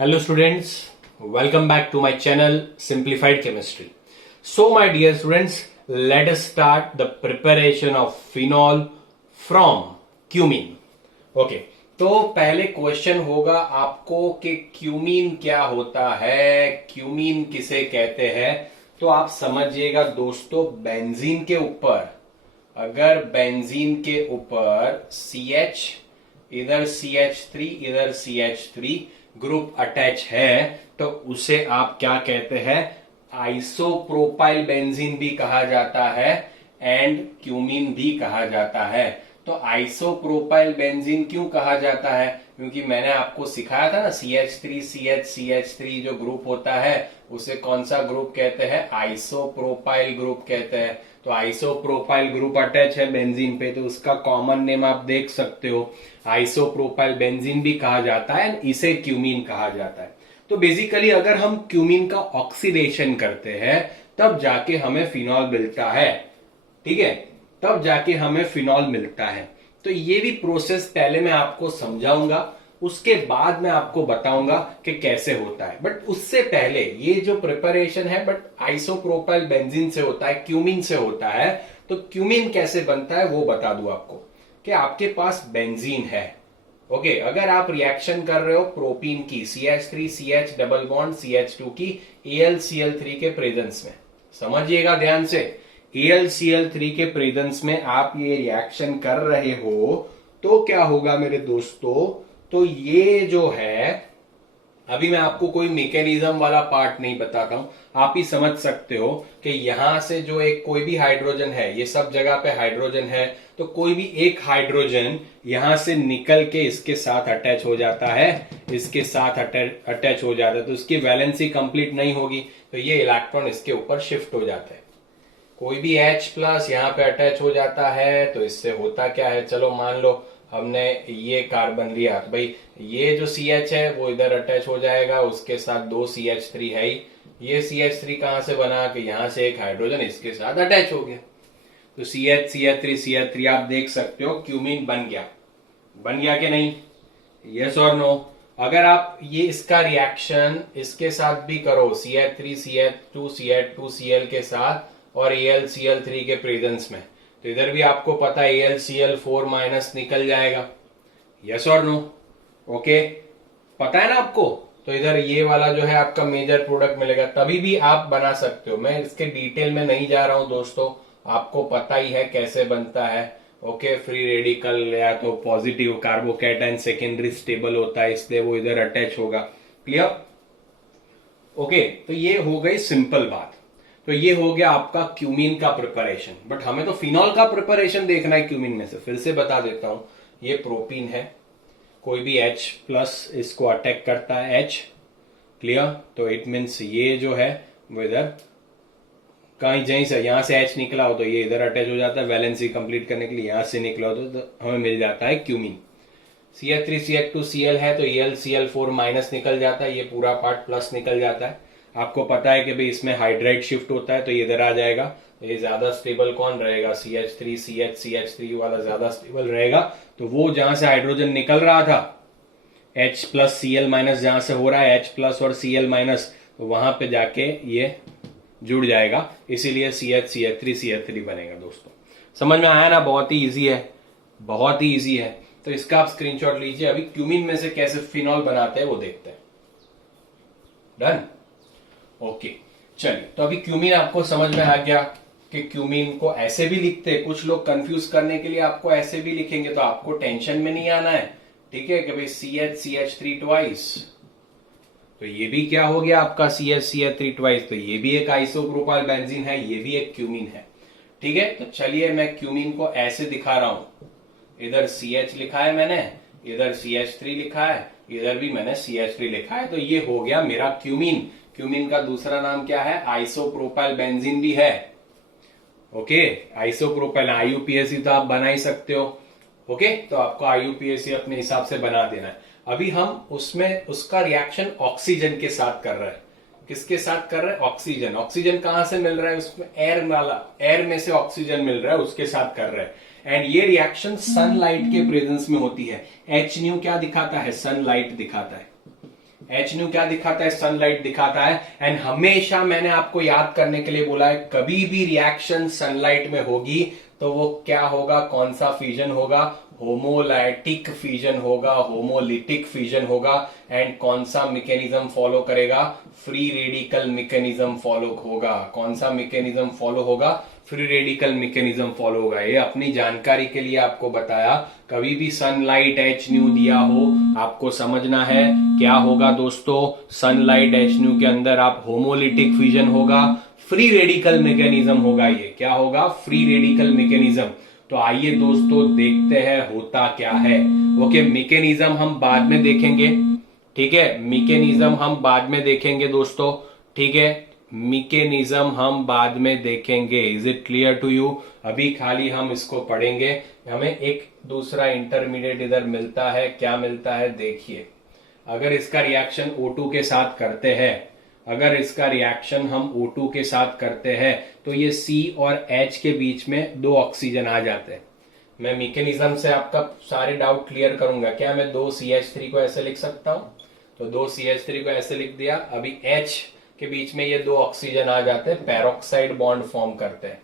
Hello students, welcome back to my channel Simplified Chemistry. So my dear students, let us start the preparation of phenol from cumene. Okay, तो पहले question होगा आपको कि cumene क्या होता है, cumene किसे कहते हैं. तो आप समझिएगा दोस्तों, बेंजीन के ऊपर अगर बेंजीन के ऊपर CH इधर CH3 इधर CH3 ग्रुप अटैच है तो उसे आप क्या कहते हैं, आइसोप्रोपाइल बेंजीन भी कहा जाता है एंड क्यूमीन भी कहा जाता है. तो आइसोप्रोपाइल बेंजीन क्यों कहा जाता है? क्योंकि मैंने आपको सिखाया था ना, CH3 CH जो ग्रुप होता है उसे कौन सा ग्रुप कहते हैं, आइसोप्रोपाइल ग्रुप कहते हैं. तो आइसोप्रोपाइल ग्रुप अटैच है बेंजीन पे तो उसका कॉमन नेम आप देख सकते हो, आइसोप्रोपाइल बेंजीन भी कहा जाता है, इसे क्यूमीन कहा जाता है. तो बेसिकली अगर हम क्यूमीन का ऑक्सीडेशन करते हैं तब जाके हमें फिनॉल मिलता है. ठीक है, तब जाके हमें फिनॉल मिलता है. तो ये भी प्रोसेस पहले मैं आपको समझाऊंगा, उसके बाद मैं आपको बताऊंगा कि कैसे होता है. बट उससे पहले ये जो प्रिपरेशन है बट आइसोप्रोपाइल बेंजीन से होता है, क्यूमीन से होता है. तो क्यूमीन कैसे बनता है वो बता दूं आपको कि आपके पास बेंजीन है. ओके, अगर आप रिएक्शन कर रहे हो प्रोपीन की CH3 CH double bond CH2 की AlCl3 के प्रेजेंस में, समझिएगा ध्यान से, AlCl3 के प्रेजेंस में आप ये रिएक्शन कर रहे हो तो क्या होगा मेरे दोस्तों, तो ये जो है, अभी मैं आपको कोई मैकेनिज्म वाला पार्ट नहीं बताता हूं, आप ही समझ सकते हो कि यहां से जो एक कोई भी हाइड्रोजन है, ये सब जगह पे हाइड्रोजन है, तो कोई भी एक हाइड्रोजन यहां से निकल के इसके साथ अटैच हो जाता है, इसके साथ अटैच हो जाता है, तो इसकी वैलेंसी कंप्लीट नहीं होगी तो ये इलेक्ट्रॉन इसके ऊपर शिफ्ट हो जाता है. कोई भी H+ यहां पे अटैच हो जाता है तो इससे होता क्या है, चलो मान लो हमने ये कार्बन लिया तो भाई ये जो CH है वो इधर अटैच हो जाएगा, उसके साथ दो CH3 है ही. ये CH3 कहां से बना कि यहां से एक हाइड्रोजन इसके साथ अटैच हो गया, तो CH आप देख सकते हो क्यूमीन बन गया कि नहीं, यस और नो. अगर आप ये इसका रिएक्शन इसके साथ भी करो, CH3 CH2 CH2 Cl के साथ और AlCl3 के प्रेजेंस में, तो इधर भी आपको पता है AlCl4 माइनस निकल जाएगा, यस और नो. ओके, पता है ना आपको. तो इधर ये वाला जो है आपका मेजर प्रोडक्ट मिलेगा, तभी भी आप बना सकते हो. मैं इसके डिटेल में नहीं जा रहा हूं दोस्तों, आपको पता ही है कैसे बनता है. ओके, फ्री रेडिकल या तो पॉजिटिव कार्बोकैटायन सेकेंडरी स्टेबल होता है इसलिए वो इधर अटैच होगा. क्लियर? ओके, तो ये हो गई सिंपल बात. तो ये हो गया आपका क्यूमीन का प्रिपरेशन. बट हमें तो फिनॉल का प्रिपरेशन देखना है क्यूमीन में से. फिर से बता देता हूं, ये प्रोपीन है, कोई भी H+ इसको अटैक करता है H. क्लियर? तो इट मीन्स ये जो है वो इधर कहीं जहीं से, यहां से H निकला हो तो ये इधर अटैच हो जाता है, वैलेंसी कंप्लीट करने के लिए यहां से निकला हो तो हमें मिल जाता है क्यूमीन. CH3 CH2 Cl है तो AlCl4 माइनस निकल जाता है, ये पूरा पार्ट प्लस निकल जाता है. आपको पता है कि भाई इसमें हाइड्राइड शिफ्ट होता है तो ये इधर आ जाएगा. तो ये ज्यादा स्टेबल कौन रहेगा, CH3 CH वाला ज्यादा स्टेबल रहेगा. तो वो जहां से हाइड्रोजन निकल रहा था H+ Cl- जहां से हो रहा है H+ और Cl-, तो वहां पे जाके ये जुड़ जाएगा, इसीलिए CH3 बनेगा. दोस्तों समझ में आया ना, बहुत ही इजी है, बहुत ही इजी है. तो इसका आप स्क्रीनशॉट लीजिए. अभी क्यूमीन में से कैसे फिनॉल बनाते हैं वो देखते हैं. डन? ओके, चलिए. तो अभी क्यूमीन आपको समझ में आ गया कि क्यूमीन को ऐसे भी लिखते हैं, कुछ लोग कंफ्यूज करने के लिए आपको ऐसे भी लिखेंगे, तो आपको टेंशन में नहीं आना है. ठीक है कि भाई CH3 ट्वाइस, तो ये भी क्या हो गया आपका CH3 ट्वाइस, तो ये भी एक आइसोप्रोपाइल बेंजीन है, ये भी एक क्यूमीन है. ठीक है, तो चलिए मैं क्यूमीन को ऐसे दिखा रहा हूं. इधर CH लिखा है मैंने, इधर CH3 लिखा है, इधर भी मैंने CH3 लिखा है, तो ये हो गया मेरा क्यूमीन. क्यूमीन का दूसरा नाम क्या है, आइसोप्रोपाइल बेंजीन भी है. ओके, आइसोप्रोपाइल IUPAC तो आप बना ही सकते हो. ओके, तो आपको IUPAC अपने हिसाब से बना देना है. अभी हम उसमें उसका रिएक्शन ऑक्सीजन के साथ कर रहे हैं. किसके साथ कर रहे हैं, ऑक्सीजन. ऑक्सीजन कहां से मिल रहा है, उसमें एयर में से ऑक्सीजन मिल रहा है, उसके साथ कर रहे हैं. एंड ये रिएक्शन सनलाइट के प्रेजेंस में होती है. H न्यू क्या दिखाता है, सनलाइट दिखाता है. एच न्यू क्या दिखाता है, सनलाइट दिखाता है। एंड हमेशा मैंने आपको याद करने के लिए बोला है, कभी भी रिएक्शन सनलाइट में होगी तो वो क्या होगा, कौन सा फ्यूजन होगा, होमोलाइटिक फ्यूजन होगा, होमोलिटिक फ्यूजन होगा। एंड कौन सा मैकेनिज्म फॉलो करेगा, फ्री रेडिकल मैकेनिज्म फॉलो होगा। कौन सा मैकेनिज्म फॉलो होगा, फ्री रेडिकल मैकेनिज्म फॉलो होगा। ये अपनी जानकारी के लिए आपको बताया, कभी भी सनलाइट एच न्यू दिया हो आपको समझना है क्या होगा दोस्तों, सनलाइट एच न्यू के अंदर आप होमोलिटिक फ्यूजन होगा, फ्री रेडिकल मैकेनिज्म होगा। ये क्या होगा, फ्री रेडिकल मैकेनिज्म। तो आइए दोस्तों देखते हैं होता क्या है। ओके, मैकेनिज्म हम बाद में देखेंगे, ठीक है, मैकेनिज्म हम बाद में देखेंगे दोस्तों, ठीक है, मैकेनिज्म हम बाद में देखेंगे। Is it clear to you? अभी खाली हम इसको पढ़ेंगे। हमें एक दूसरा इंटरमीडिएट इधर मिलता है, क्या मिलता है देखिए। अगर इसका रिएक्शन O2 के साथ करते हैं, अगर इसका रिएक्शन हम O2 के साथ करते हैं तो ये C और H के बीच में 2 ऑक्सीजन आ जाते हैं। मैं मैकेनिज्म से आपका सारे डाउट क्लियर करूंगा। क्या मैं 2 CH3 को ऐसे लिख सकता हूं? तो 2 CH3 को ऐसे लिख दिया। अभी H के बीच में ये 2 ऑक्सीजन आ जाते हैं, पैरोक्साइड बॉन्ड फॉर्म करते हैं।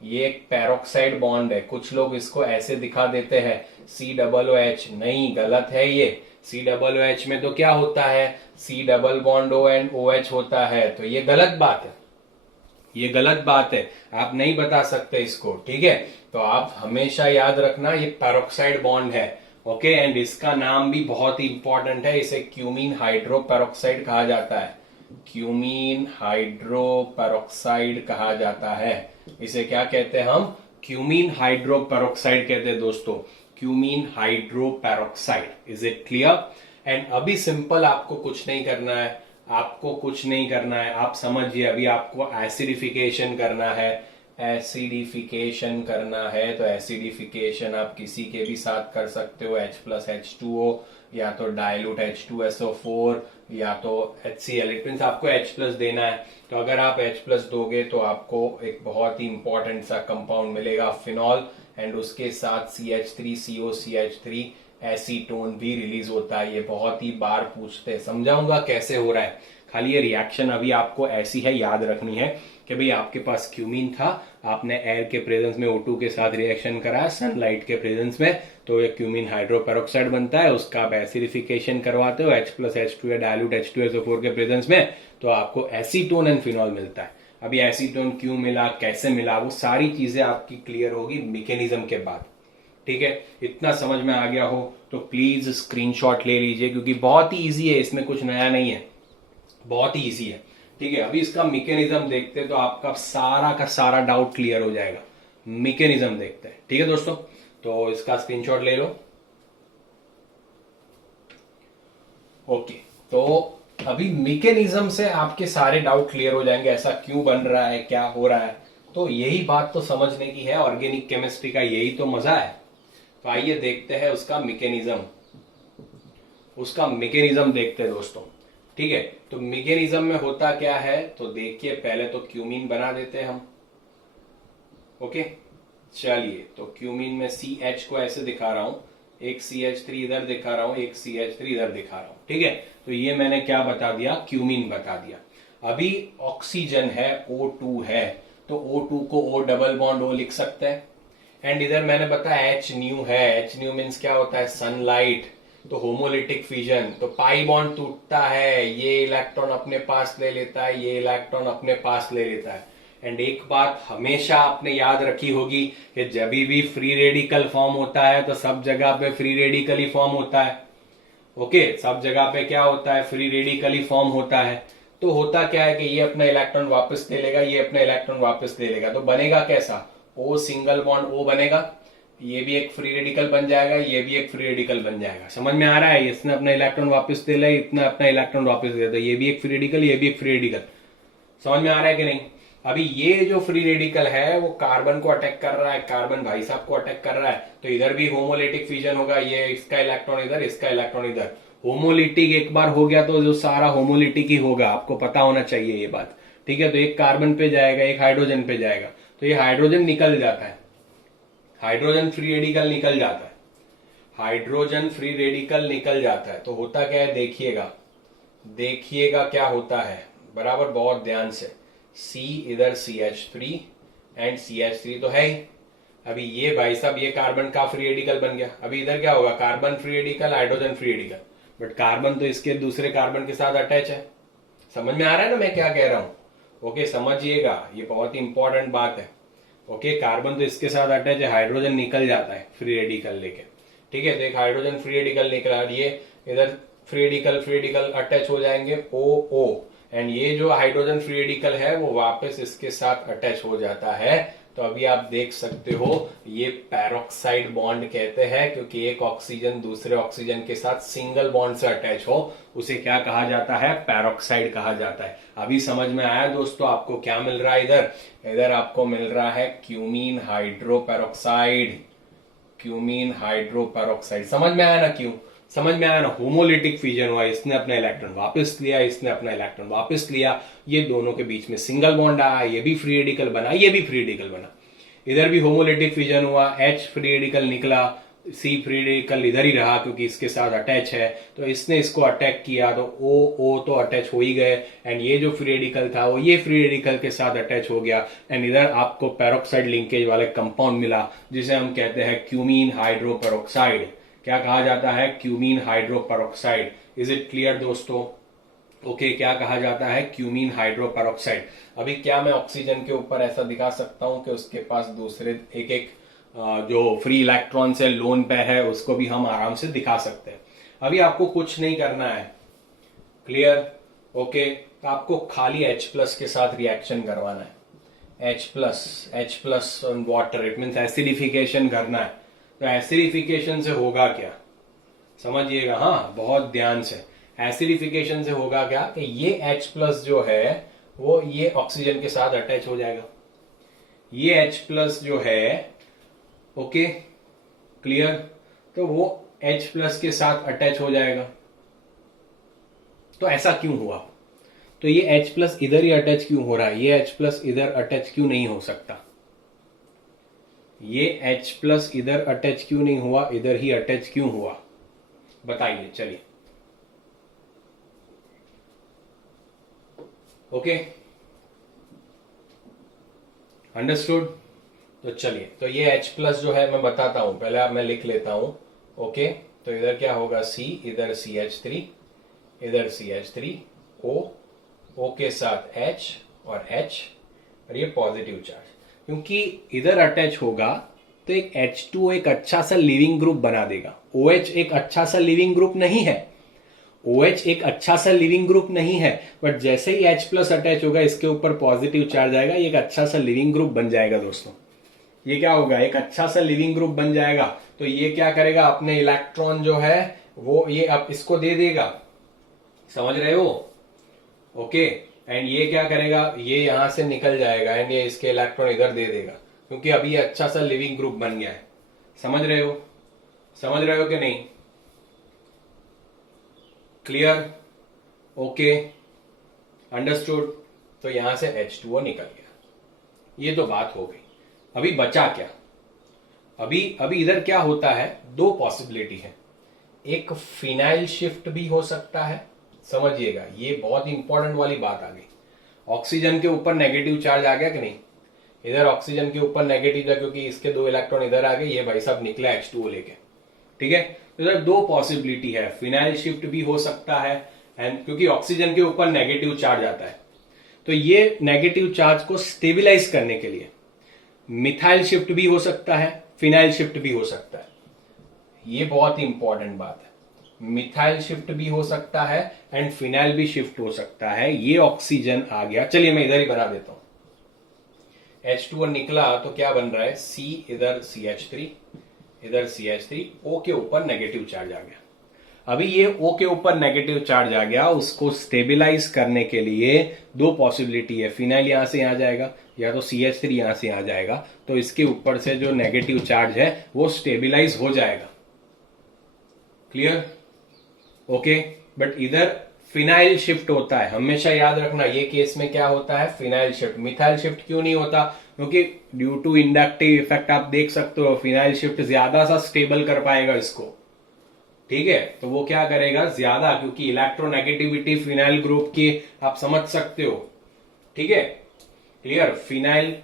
ये एक पैरोक्साइड बॉन्ड है। कुछ लोग इसको ऐसे दिखा देते हैं COOH, नहीं, गलत है ये। COOH में तो क्या होता है, C double bond O and OH होता है। तो ये गलत बात है, ये गलत बात है, आप नहीं बता सकते इसको, ठीक है। तो आप हमेशा याद रखना ये पैरोक्साइड बॉन्ड है। ओके, एंड इसका नाम भी बहुत ही इंपॉर्टेंट है, इसे क्यूमीन हाइड्रो पैरोक्साइड कहा जाता है। क्यूमीन हाइड्रो पैरोक्साइड कहा जाता है। इसे क्या कहते हैं हम, क्यूमीन हाइड्रो पैरोक्साइड कहते हैं दोस्तों, cumene hydro peroxide. Is it clear? And अभी सिंपल आपको कुछ नहीं करना है, आपको कुछ नहीं करना है, आप समझिए। अभी आपको एसिडिफिकेशन करना है, एसिडिफिकेशन करना है। तो एसिडिफिकेशन आप किसी के भी साथ कर सकते हो, H+H2O या तो डाइल्यूट H2SO4 या तो HCl। इट मीन्स आपको H+ देना है। तो अगर आप H+ दोगे तो आपको एक बहुत ही इंपॉर्टेंट सा कंपाउंड मिलेगा फिनॉल, एंड उसके साथ CH3COCH3 एसीटोन भी रिलीज होता है। ये बहुत ही बार पूछते हैं, समझाऊंगा कैसे हो रहा है। खाली ये रिएक्शन अभी आपको ऐसी है याद रखनी है कि भाई आपके पास क्यूमीन था, आपने एयर के प्रेजेंस में O2 के साथ रिएक्शन कराया सनलाइट के प्रेजेंस में, तो ये क्यूमीन हाइड्रोपेरोक्साइड बनता है। उसका आप एसिडिफिकेशन करवाते हो H+H2 या डाइल्यूट H2SO4 के प्रेजेंस में, तो आपको एसीटोन एंड फिनॉल मिलता है। अभी एसीटोन क्यों मिला, कैसे मिला, वो सारी चीजें आपकी क्लियर होगी मैकेनिज्म के बाद, ठीक है। इतना समझ में आ गया हो तो प्लीज स्क्रीनशॉट ले लीजिए, क्योंकि बहुत ही इजी है, इसमें कुछ नया नहीं है, बहुत ही इजी है, ठीक है। अभी इसका मैकेनिज्म देखते हैं तो आपका सारा का सारा डाउट क्लियर हो जाएगा। मैकेनिज्म देखते हैं, ठीक है दोस्तों। तो इसका स्क्रीनशॉट ले लो। ओके, तो अभी मैकेनिज्म से आपके सारे डाउट क्लियर हो जाएंगे, ऐसा क्यों बन रहा है, क्या हो रहा है। तो यही बात तो समझने की है, ऑर्गेनिक केमिस्ट्री का यही तो मजा है। तो आइए देखते हैं उसका मैकेनिज्म, उसका मैकेनिज्म देखते हैं दोस्तों, ठीक है। तो मैकेनिज्म में होता क्या है, तो देखिए पहले तो क्यूमीन बना देते हैं हम। ओके, चलिए, तो क्यूमीन में CH को ऐसे दिखा रहा हूं, एक CH3 इधर दिखा रहा हूं, एक CH3 इधर दिखा रहा हूं, ठीक है। तो ये मैंने क्या बता दिया, क्यूमीन बता दिया। अभी ऑक्सीजन है, O2 है, तो O2 को O डबल बॉन्ड O लिख सकते हैं। एंड इधर मैंने बताया H न्यू है, H न्यू मीन्स क्या होता है, सनलाइट, तो होमोलिटिक फिजन, तो पाई बॉन्ड टूटता है, ये इलेक्ट्रॉन अपने पास ले लेता है, ये इलेक्ट्रॉन अपने पास ले लेता है। एंड एक बात हमेशा आपने याद रखी होगी कि जब भी फ्री रेडिकल फॉर्म होता है तो सब जगह पे फ्री रेडिकल ही फॉर्म होता है। ओके, सब जगह पे क्या होता है, फ्री रेडिकल ही फॉर्म होता है। तो होता क्या है कि ये अपना इलेक्ट्रॉन वापस ले लेगा, ये अपना इलेक्ट्रॉन वापस ले लेगा, तो बनेगा कैसा, O सिंगल बॉन्ड O बनेगा, ये भी एक फ्री रेडिकल बन जाएगा, ये भी एक फ्री रेडिकल बन जाएगा। समझ में आ रहा है, इसने अपना इलेक्ट्रॉन वापस ले लिया, इतना अपना इलेक्ट्रॉन वापस ले लिया, ये भी एक फ्री रेडिकल, ये भी एक फ्री रेडिकल। समझ में आ रहा है कि नहीं? अभी ये जो फ्री रेडिकल है वो कार्बन को अटैक कर रहा है, कार्बन भाई साहब को अटैक कर रहा है, तो इधर भी होमोलिटिक फ्यूजन होगा, ये इसका इलेक्ट्रॉन इधर, इसका इलेक्ट्रॉन इधर। होमोलिटिक एक बार हो गया तो जो सारा होमोलिटिक ही होगा, आपको पता होना चाहिए ये बात, ठीक है। तो एक कार्बन पे जाएगा, एक हाइड्रोजन पे जाएगा, तो ये हाइड्रोजन निकल जाता है, हाइड्रोजन फ्री रेडिकल निकल जाता है, हाइड्रोजन फ्री रेडिकल निकल जाता है। तो होता क्या है देखिएगा, देखिएगा क्या होता है, बराबर, बहुत ध्यान से। C इधर CH3 एंड CH3 तो है ही। अभी ये भाई साहब ये कार्बन का फ्री रेडिकल बन गया। अभी इधर क्या होगा, carbon free radical, hydrogen free radical, but carbon तो इसके दूसरे कार्बन के साथ अटैच है। समझ में आ रहा है ना मैं क्या कह रहा हूं? ओके, समझिएगा, ये बहुत ही इंपॉर्टेंट बात है। ओके, कार्बन तो इसके साथ अटैच है, हाइड्रोजन निकल जाता है फ्री रेडिकल लेके। ठीक है, तो एक हाइड्रोजन फ्री रेडिकल निकला, ये इधर फ्री रेडिकल अटैच हो जाएंगे OO, एंड ये जो हाइड्रोजन फ्री रेडिकल है वो वापस इसके साथ अटैच हो जाता है। तो अभी आप देख सकते हो ये पैरोक्साइड बॉन्ड कहते हैं, क्योंकि एक ऑक्सीजन दूसरे ऑक्सीजन के साथ सिंगल बॉन्ड से अटैच हो उसे क्या कहा जाता है, पैरोक्साइड कहा जाता है। अभी समझ में आया दोस्तों आपको क्या मिल रहा है? इधर इधर आपको मिल रहा है क्यूमीन हाइड्रोपेरोक्साइड, क्यूमीन हाइड्रोपेरोक्साइड। समझ में आया ना क्यों? समझ में आया ना? होमोलिटिक फिजन हुआ, इसने अपना इलेक्ट्रॉन वापस लिया, इसने अपना इलेक्ट्रॉन वापस लिया, ये दोनों के बीच में सिंगल बॉन्ड आया, ये भी फ्री रेडिकल बना, ये भी फ्री रेडिकल बना। इधर भी होमोलिटिक फिजन हुआ, H फ्री रेडिकल निकला, C फ्री रेडिकल इधर ही रहा क्योंकि इसके साथ अटैच है, तो इसने इसको अटैक किया तो O तो अटैच हो ही गए, एंड ये जो फ्री रेडिकल था वो ये फ्री रेडिकल के साथ अटैच हो गया, एंड इधर आपको पेरोक्साइड लिंकेज वाले कंपाउंड मिला जिसे हम कहते हैं क्यूमीन हाइड्रोपेरोक्साइड। क्या कहा जाता है? Cumene hydroperoxide. Is it clear दोस्तों? ओके, क्या कहा जाता है? Cumene hydroperoxide. अभी क्या मैं ऑक्सीजन के ऊपर ऐसा दिखा सकता हूं कि उसके पास दूसरे एक एक जो फ्री इलेक्ट्रॉन से लोन पे है उसको भी हम आराम से दिखा सकते हैं। अभी आपको कुछ नहीं करना है, क्लियर? ओके, तो आपको खाली H+ के साथ रिएक्शन करवाना है। H+ on water, it means acidification करना है। तो एसिडिफिकेशन से होगा क्या, समझिएगा, हाँ बहुत ध्यान से। एसिडिफिकेशन से होगा क्या कि ये H+ जो है वो ये ऑक्सीजन के साथ अटैच हो जाएगा। ये H+ जो है, ओके क्लियर, तो वो H+ के साथ अटैच हो जाएगा। तो ऐसा क्यों हुआ? तो ये H+ इधर ही अटैच क्यों हो रहा है? ये H+ इधर अटैच क्यों नहीं हो सकता? ये H+ इधर अटैच क्यों नहीं हुआ, इधर ही अटैच क्यों हुआ? बताइए, चलिए। Okay, understood? तो चलिए, तो ये H+ जो है मैं बताता हूं, पहले आप मैं लिख लेता हूं। ओके, तो इधर क्या होगा, C, इधर CH3, इधर CH3, O के साथ H और H, और ये पॉजिटिव चार्ज। क्योंकि इधर अटैच होगा तो एक H2 एक अच्छा सा लिविंग ग्रुप बना देगा। OH एक अच्छा सा लिविंग ग्रुप नहीं है, OH एक अच्छा सा लिविंग ग्रुप नहीं है, बट जैसे ही H+ अटैच होगा इसके ऊपर पॉजिटिव चार्ज आएगा, ये एक अच्छा सा लिविंग ग्रुप बन जाएगा दोस्तों। ये क्या होगा, एक अच्छा सा लिविंग ग्रुप बन जाएगा। तो ये क्या करेगा, अपने इलेक्ट्रॉन जो है वो ये अब इसको दे देगा, समझ रहे हो? ओके, एंड ये क्या करेगा, ये यहां से निकल जाएगा एंड ये इसके इलेक्ट्रॉन इधर दे देगा, क्योंकि अभी ये अच्छा सा लिविंग ग्रुप बन गया है। समझ रहे हो? समझ रहे हो कि नहीं? क्लियर? Okay, understood? तो यहां से H2O निकल गया, ये तो बात हो गई। अभी बचा क्या? अभी इधर क्या होता है, दो पॉसिबिलिटी है। एक फिनाइल शिफ्ट भी हो सकता है, समझिएगा, ये बहुत इंपॉर्टेंट वाली बात आ गई। ऑक्सीजन के ऊपर नेगेटिव चार्ज आ गया कि नहीं? इधर ऑक्सीजन के ऊपर नेगेटिव था क्योंकि इसके दो इलेक्ट्रॉन इधर आ गए, ये भाई साहब निकला H2O लेके। ठीक है, तो इधर दो पॉसिबिलिटी है, फिनाइल शिफ्ट भी हो सकता है, एंड क्योंकि ऑक्सीजन के ऊपर नेगेटिव चार्ज आता है, तो ये नेगेटिव चार्ज को स्टेबिलाईज करने के लिए मिथाइल शिफ्ट भी हो सकता है, फिनाइल शिफ्ट भी हो सकता है। ये बहुत ही इंपॉर्टेंट बात है, मिथाइल शिफ्ट भी हो सकता है एंड फिनाइल भी शिफ्ट हो सकता है। ये ऑक्सीजन आ गया, चलिए मैं इधर ही बना देता हूं। H2O निकला तो क्या बन रहा है, C इधर CH3, इधर CH3, O के ऊपर नेगेटिव चार्ज आ गया। अभी ये O के ऊपर नेगेटिव चार्ज आ गया, उसको स्टेबिलाईज करने के लिए दो पॉसिबिलिटी है, फिनाइल यहां से यहां जाएगा या तो CH3 यहां से यहां जाएगा, तो इसके ऊपर से जो नेगेटिव चार्ज है वो स्टेबिलाईज हो जाएगा। क्लियर? ओके, बट इधर फिनाइल शिफ्ट होता है, हमेशा याद रखना ये केस में क्या होता है, फिनाइल शिफ्ट। मिथाइल शिफ्ट क्यों नहीं होता? क्योंकि ड्यू टू इंडक्टिव इफेक्ट आप देख सकते हो फिनाइल शिफ्ट ज्यादा सा स्टेबल कर पाएगा इसको। ठीक है, तो वो क्या करेगा ज्यादा, क्योंकि इलेक्ट्रोनेगेटिविटी फिनाइल ग्रुप की आप समझ सकते हो। ठीक है, क्लियर। फिनाइल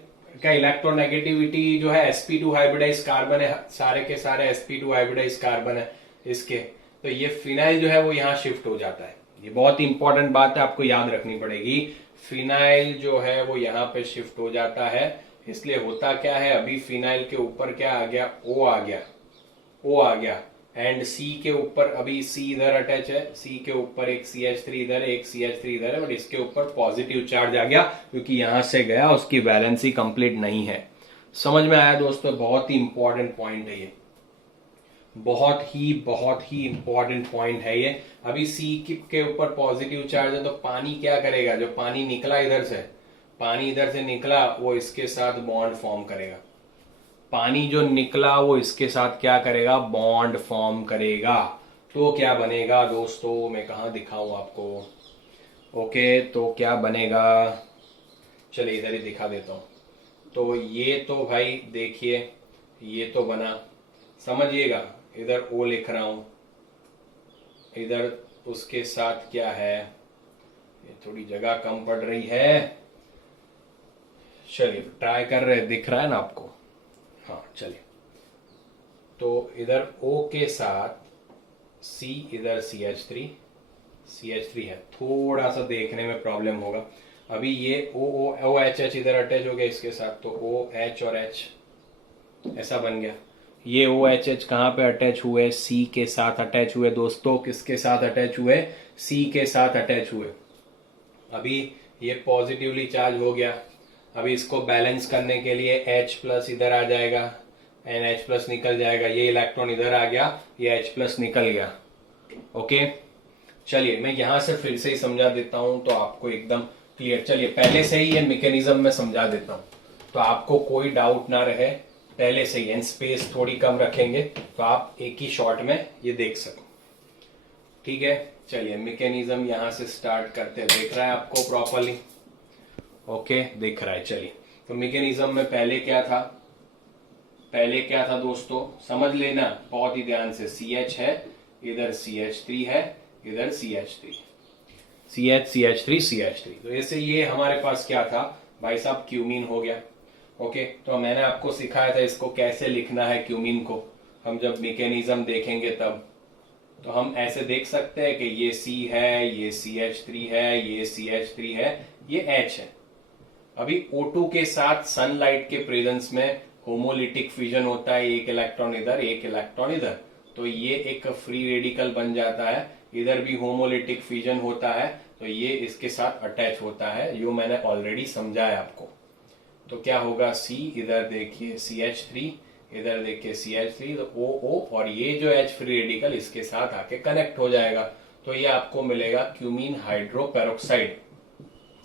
का इलेक्ट्रोनेगेटिविटी जो है sp2 हाइब्रिडाइज कार्बन है, सारे के सारे sp2 हाइब्रिडाइज कार्बन है इसके, तो ये फिनाइल जो है वो यहां शिफ्ट हो जाता है। ये बहुत ही इंपॉर्टेंट बात है, आपको याद रखनी पड़ेगी। फिनाइल जो है वो यहाँ पे शिफ्ट हो जाता है। इसलिए होता क्या है, अभी फिनाइल के ऊपर क्या आ गया, ओ आ गया, ओ आ गया, एंड सी के ऊपर अभी सी इधर अटैच है, सी के ऊपर एक CH3 इधर है, एक CH3 इधर है, बट इसके ऊपर पॉजिटिव चार्ज आ गया क्योंकि यहां से गया, उसकी वैलेंसी कंप्लीट नहीं है। समझ में आया दोस्तों, बहुत ही इंपॉर्टेंट पॉइंट है ये, बहुत ही इंपॉर्टेंट पॉइंट है ये। अभी सी के ऊपर पॉजिटिव चार्ज है, तो पानी क्या करेगा, जो पानी निकला इधर से, पानी इधर से निकला वो इसके साथ बॉन्ड फॉर्म करेगा। पानी जो निकला वो इसके साथ क्या करेगा, बॉन्ड फॉर्म करेगा। तो क्या बनेगा दोस्तों, मैं कहा दिखाऊं आपको। ओके, तो क्या बनेगा, चलिए इधर ही दिखा देता हूं। तो ये तो भाई देखिए, ये तो बना, समझिएगा, इधर ओ लिख रहा हूं, इधर उसके साथ क्या है, ये थोड़ी जगह कम पड़ रही है, चलिए ट्राई कर रहे, दिख रहा है ना आपको, हाँ चलिए। तो इधर O के साथ C, इधर CH3 है, थोड़ा सा देखने में प्रॉब्लम होगा। अभी ये OH इधर अटैच हो गया इसके साथ, तो OH और H ऐसा बन गया। ये OH कहाँ पे अटैच हुए, C के साथ अटैच हुए दोस्तों। किसके साथ अटैच हुए, C के साथ अटैच हुए। अभी ये पॉजिटिवली चार्ज हो गया। अभी इसको बैलेंस करने के लिए H प्लस इधर आ जाएगा, NH प्लस निकल जाएगा, ये इलेक्ट्रॉन इधर आ गया, ये H प्लस निकल गया। ओके, चलिए मैं यहां से फिर से ही समझा देता हूं तो आपको एकदम क्लियर। चलिए पहले से ही ये मैकेनिज्म में समझा देता हूं तो आपको कोई डाउट ना रहे, पहले से ही। एंड स्पेस थोड़ी कम रखेंगे तो आप एक ही शॉट में ये देख सको। ठीक है, चलिए मैकेनिज्म यहां से स्टार्ट करते हैं। देख रहा है आपको प्रॉपरली, ओके दिख रहा है। चलिए, तो मैकेनिज्म में पहले क्या था, पहले क्या था दोस्तों, समझ लेना बहुत ही ध्यान से। CH है, इधर CH3 है, इधर CH3, CH3। तो ऐसे ये हमारे पास क्या था भाई साहब, क्यूमीन हो गया। ओके, तो मैंने आपको सिखाया था इसको कैसे लिखना है क्यूमीन को, हम जब मैकेनिज्म देखेंगे तब। तो हम ऐसे देख सकते हैं कि ये C है, ये CH3 है, ये CH3 है, ये H है। अभी O2 के साथ सनलाइट के प्रेजेंस में होमोलिटिक फ्यूजन होता है, एक इलेक्ट्रॉन इधर, एक इलेक्ट्रॉन इधर, तो ये एक फ्री रेडिकल बन जाता है। इधर भी होमोलिटिक फ्यूजन होता है, तो ये इसके साथ अटैच होता है, जो मैंने ऑलरेडी समझाया आपको। तो क्या होगा, C इधर देखिए CH3, इधर देखिए CH3, तो OO और ये जो H फ्री रेडिकल इसके साथ आके कनेक्ट हो जाएगा, तो ये आपको मिलेगा क्यूमीन हाइड्रो पेरोक्साइड।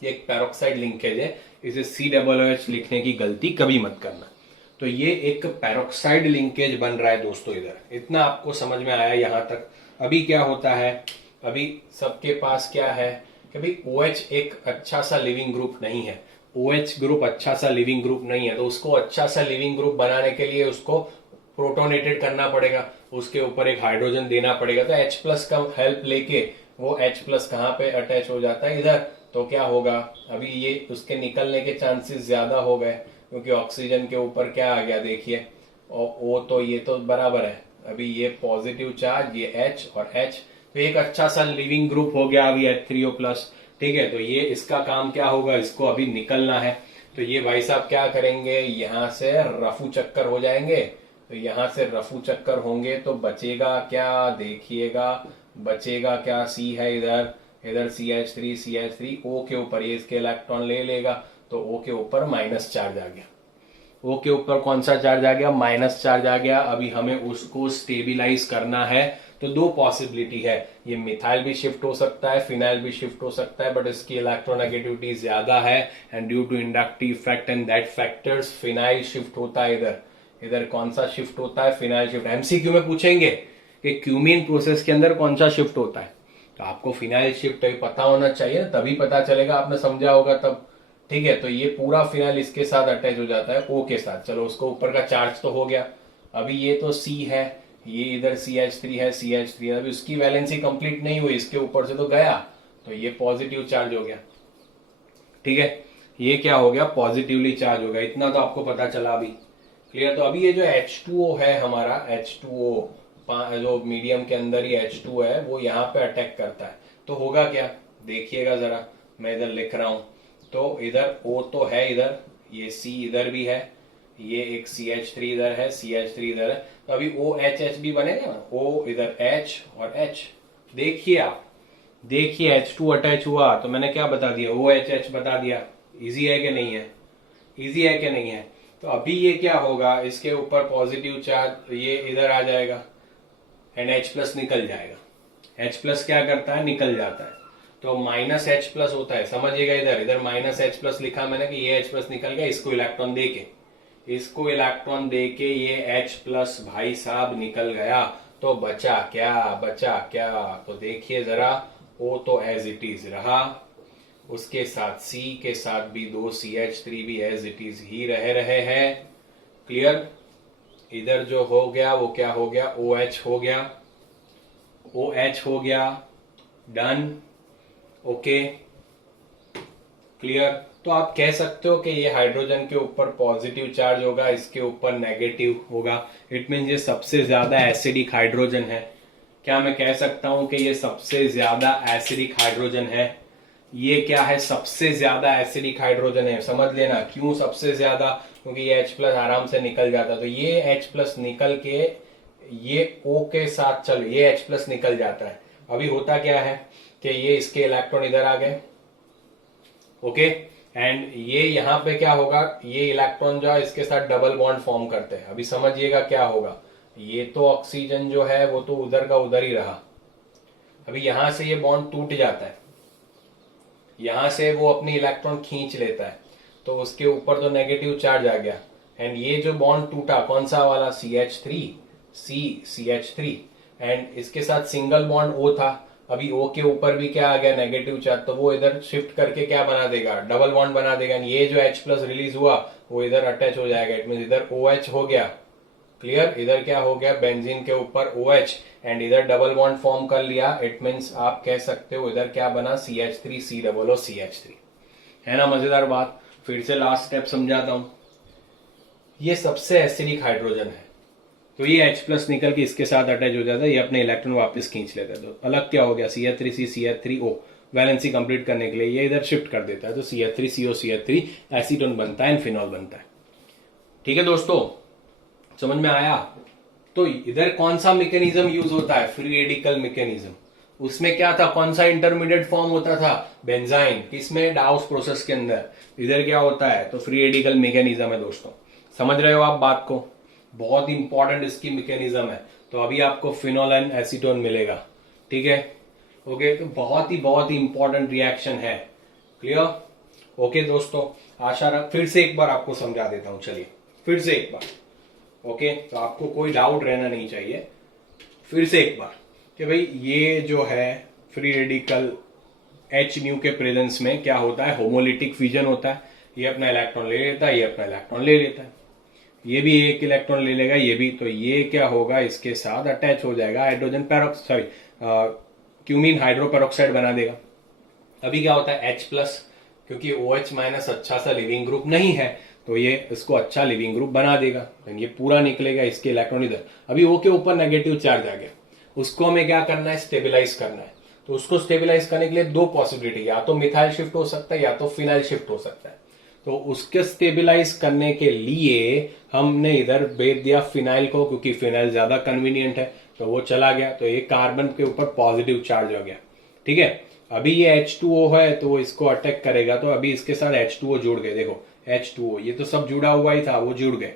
ये एक पेरोक्साइड लिंकेज है, इसे COOH लिखने की गलती कभी मत करना। तो ये एक पेरोक्साइड लिंकेज बन रहा है दोस्तों इधर, इतना आपको समझ में आया यहां तक। अभी क्या होता है, अभी सबके पास क्या है कि भाई OH एक अच्छा सा लिविंग ग्रुप नहीं है, OH ग्रुप अच्छा सा लिविंग ग्रुप नहीं है, तो उसको अच्छा सा लिविंग ग्रुप बनाने के लिए उसको प्रोटोनेटेड करना पड़ेगा, उसके ऊपर एक हाइड्रोजन देना पड़ेगा। तो H प्लस का हेल्प लेके वो H प्लस कहाँ पे अटैच हो जाता है, इधर। तो क्या होगा, अभी ये उसके निकलने के चांसेस ज्यादा हो गए, क्योंकि ऑक्सीजन के ऊपर क्या आ गया देखिए, और O तो ये तो बराबर है, अभी ये पॉजिटिव चार्ज, ये H और H, तो एक अच्छा सा लिविंग ग्रुप हो गया अभी H3O प्लस। ठीक है, तो ये इसका काम क्या होगा, इसको अभी निकलना है। तो ये भाई साहब क्या करेंगे, यहां से रफू चक्कर हो जाएंगे। तो यहां से रफू चक्कर होंगे तो बचेगा क्या, देखिएगा बचेगा क्या, C है इधर, इधर CH3 O के ऊपर ये इसके इलेक्ट्रॉन ले लेगा, तो O के ऊपर माइनस चार्ज आ गया। O के ऊपर कौन सा चार्ज आ गया, माइनस चार्ज आ गया। अभी हमें उसको स्टेबिलाईज करना है, तो दो पॉसिबिलिटी है, ये मिथाइल भी शिफ्ट हो सकता है, फिनाइल भी शिफ्ट हो सकता है, बट इसकी इलेक्ट्रोनेगेटिविटी ज्यादा है, and due to inductive effect and that factors phenyl shift होता है इधर। इधर कौन सा शिफ्ट होता है, फिनाइल शिफ्ट। MCQ में पूछेंगे कि क्यूमीन प्रोसेस के अंदर कौन सा शिफ्ट होता है, तो आपको फिनाइल शिफ्ट पता होना चाहिए, तभी पता चलेगा, आपने समझा होगा तब। ठीक है, तो ये पूरा फिनाइल इसके साथ अटैच हो जाता है O के साथ। चलो उसको ऊपर का चार्ज तो हो गया। अभी ये तो C है, ये इधर CH3 है, CH3 अभी उसकी वैलेंसी कंप्लीट नहीं हुई, इसके ऊपर से तो गया, तो ये पॉजिटिव चार्ज हो गया। ठीक है, ये क्या हो गया, पॉजिटिवली चार्ज हो गया। इतना तो आपको पता चला अभी, क्लियर। तो अभी ये जो H2O है हमारा, H2O जो मीडियम के अंदर ही H2 है, वो यहाँ पे अटैक करता है, तो होगा क्या, देखिएगा जरा, मैं इधर लिख रहा हूं। तो इधर O तो है, इधर ये C इधर भी है, ये एक CH3 इधर है, CH3 इधर है, तो अभी OHH भी बनेगा ना, O इधर H और H। देखिए आप, देखिए H2 अटैच हुआ तो मैंने क्या बता दिया, OHH बता दिया। इजी है कि नहीं है, इजी है कि नहीं है। तो अभी ये क्या होगा, इसके ऊपर पॉजिटिव चार्ज ये इधर आ जाएगा एंड H प्लस निकल जाएगा। H प्लस क्या करता है, निकल जाता है, तो माइनस H प्लस होता है, समझिएगा। इधर इधर माइनस H प्लस लिखा मैंने कि ये H प्लस निकल गया, इसको इलेक्ट्रॉन देके, इसको इलेक्ट्रॉन देके ये H प्लस भाई साहब निकल गया, तो बचा क्या, बचा क्या, तो देखिए जरा, O तो एज इट इज रहा, उसके साथ C के साथ भी दो CH3 भी एज इट इज ही रहे हैं, क्लियर। इधर जो हो गया वो क्या हो गया, OH हो गया, OH हो गया, डन, ओके, क्लियर। तो आप कह सकते हो कि ये हाइड्रोजन के ऊपर पॉजिटिव चार्ज होगा, इसके ऊपर नेगेटिव होगा। इट मीन ये सबसे ज्यादा एसिडिक हाइड्रोजन है। क्या मैं कह सकता हूं कि ये सबसे ज्यादा एसिडिक हाइड्रोजन है? ये क्या है, सबसे ज्यादा एसिडिक हाइड्रोजन है। समझ लेना क्यों सबसे ज्यादा, क्योंकि ये H प्लस आराम से निकल जाता, तो ये H प्लस निकल के ये O के साथ चल, ये H प्लस निकल जाता है। अभी होता क्या है कि ये इसके इलेक्ट्रॉन इधर आ गए, ओके, एंड ये यहाँ पे क्या होगा, ये इलेक्ट्रॉन जो है इसके साथ डबल बॉन्ड फॉर्म करते हैं। अभी समझिएगा क्या होगा, ये तो ऑक्सीजन जो है वो तो उधर का उधर ही रहा, अभी यहां से ये बॉन्ड टूट जाता है, यहां से वो अपनी इलेक्ट्रॉन खींच लेता है, तो उसके ऊपर तो नेगेटिव चार्ज आ गया, एंड ये जो बॉन्ड टूटा कौन सा वाला, CH3, CH3, एंड इसके साथ सिंगल बॉन्ड O था, अभी O के ऊपर भी क्या आ गया, नेगेटिव चार्ज, तो वो इधर शिफ्ट करके क्या बना देगा, डबल बॉन्ड बना देगा। ये जो H प्लस रिलीज हुआ वो इधर अटैच हो जाएगा, इट मीन इधर OH हो गया, क्लियर। इधर क्या हो गया, बेंजीन के ऊपर OH एंड इधर डबल बॉन्ड फॉर्म कर लिया, इट मीन्स आप कह सकते हो इधर क्या बना, CH3 COO CH3, है ना मजेदार बात। फिर से लास्ट स्टेप समझाता हूं, ये सबसे एसिडिक हाइड्रोजन है, तो ये H प्लस निकल के इसके साथ अटैच हो जाता है, ये अपने इलेक्ट्रॉन वापस खींच लेता है, तो अलग क्या हो गया, CH3C CH3O, वैलेंसी कंप्लीट करने के लिए ये इधर शिफ्ट कर देता है, तो CH3CO CH3 एसीटोन बनता है एंड फिनॉल बनता है। ठीक है दोस्तों, समझ में आया। तो इधर कौन सा मैकेनिज्म यूज होता है, फ्री रेडिकल मैकेनिज्म। उसमें क्या था, कौन सा इंटरमीडिएट फॉर्म होता था, बेंजाइन, किसमें, डाउस प्रोसेस के अंदर। इधर क्या होता है, तो फ्री रेडिकल मैकेनिज्म है दोस्तों, समझ रहे हो आप बात को, बहुत इंपॉर्टेंट इसकी मैकेनिज्म है। तो अभी आपको फिनॉल एंड एसीटोन मिलेगा, ठीक है, ओके। तो बहुत ही इंपॉर्टेंट रिएक्शन है, क्लियर। ओके दोस्तों, आशा रख फिर से एक बार आपको समझा देता हूं, चलिए फिर से एक बार, ओके। तो आपको कोई डाउट रहना नहीं चाहिए, फिर से एक बार कि भाई ये जो है फ्री रेडिकल H न्यू के प्रेजेंस में क्या होता है, होमोलिटिक फिजन होता है, ये अपना इलेक्ट्रॉन ले लेता है, ये अपना इलेक्ट्रॉन ले लेता है, ये भी एक इलेक्ट्रॉन ले लेगा, ये भी, तो ये क्या होगा, इसके साथ अटैच हो जाएगा, hydrogen peroxide, cumene hydro peroxide बना देगा। अभी क्या होता है, H प्लस, क्योंकि OH माइनस अच्छा सा लिविंग ग्रुप नहीं है, तो ये इसको अच्छा लिविंग ग्रुप बना देगा, ये पूरा निकलेगा, इसके इलेक्ट्रॉन इधर। अभी O के ऊपर नेगेटिव चार्ज आ गया, उसको हमें क्या करना है, स्टेबिलाईज करना है। तो उसको स्टेबिलाईज करने के लिए दो पॉसिबिलिटी, या तो मिथाइल शिफ्ट हो सकता है या तो फिनाइल शिफ्ट हो सकता है। तो उसके स्टेबिलाईज करने के लिए हमने इधर भेज दिया फिनाइल को, क्योंकि फिनाइल ज्यादा कन्वीनियंट है, तो वो चला गया, तो ये कार्बन के ऊपर पॉजिटिव चार्ज हो गया, ठीक है। अभी ये H2O है तो वो इसको अटैक करेगा, तो अभी इसके साथ H2O जुड़ गए, देखो H2O, ये तो सब जुड़ा हुआ ही था, वो जुड़ गए।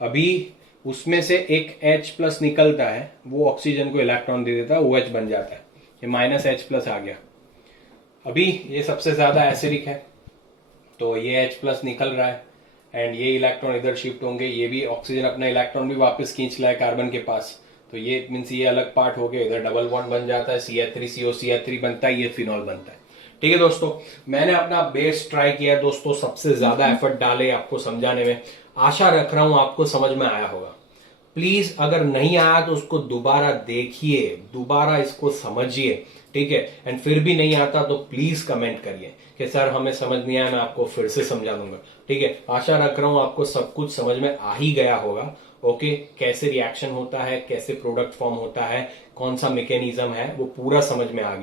अभी उसमें से एक H प्लस निकलता है, वो ऑक्सीजन को इलेक्ट्रॉन दे देता है, OH बन जाता है, ये माइनस H प्लस आ गया। अभी ये सबसे ज्यादा एसिडिक है, तो ये H प्लस निकल रहा है, एंड ये इलेक्ट्रॉन इधर शिफ्ट होंगे, ये भी ऑक्सीजन अपना इलेक्ट्रॉन भी वापस खींच लाए कार्बन के पास, तो ये मीन्स ये अलग पार्ट हो गया, इधर डबल बॉन्ड बन जाता है, CH3CO CH3 बनता है, ये फिनॉल बनता है। ठीक है दोस्तों, मैंने अपना बेस्ट ट्राई किया दोस्तों, सबसे ज्यादा एफर्ट डाले आपको समझाने में, आशा रख रहा हूं आपको समझ में आया होगा। प्लीज अगर नहीं आया तो उसको दोबारा देखिए, दोबारा इसको समझिए, ठीक है। एंड फिर भी नहीं आता तो प्लीज कमेंट करिए कि सर हमें समझ नहीं आया, मैं आपको फिर से समझा दूंगा, ठीक है। आशा रख रहा हूं आपको सब कुछ समझ में आ ही गया होगा। ओके, कैसे रिएक्शन होता है, कैसे प्रोडक्ट फॉर्म होता है, कौन सा मैकेनिज्म है, वो पूरा समझ में आ गया।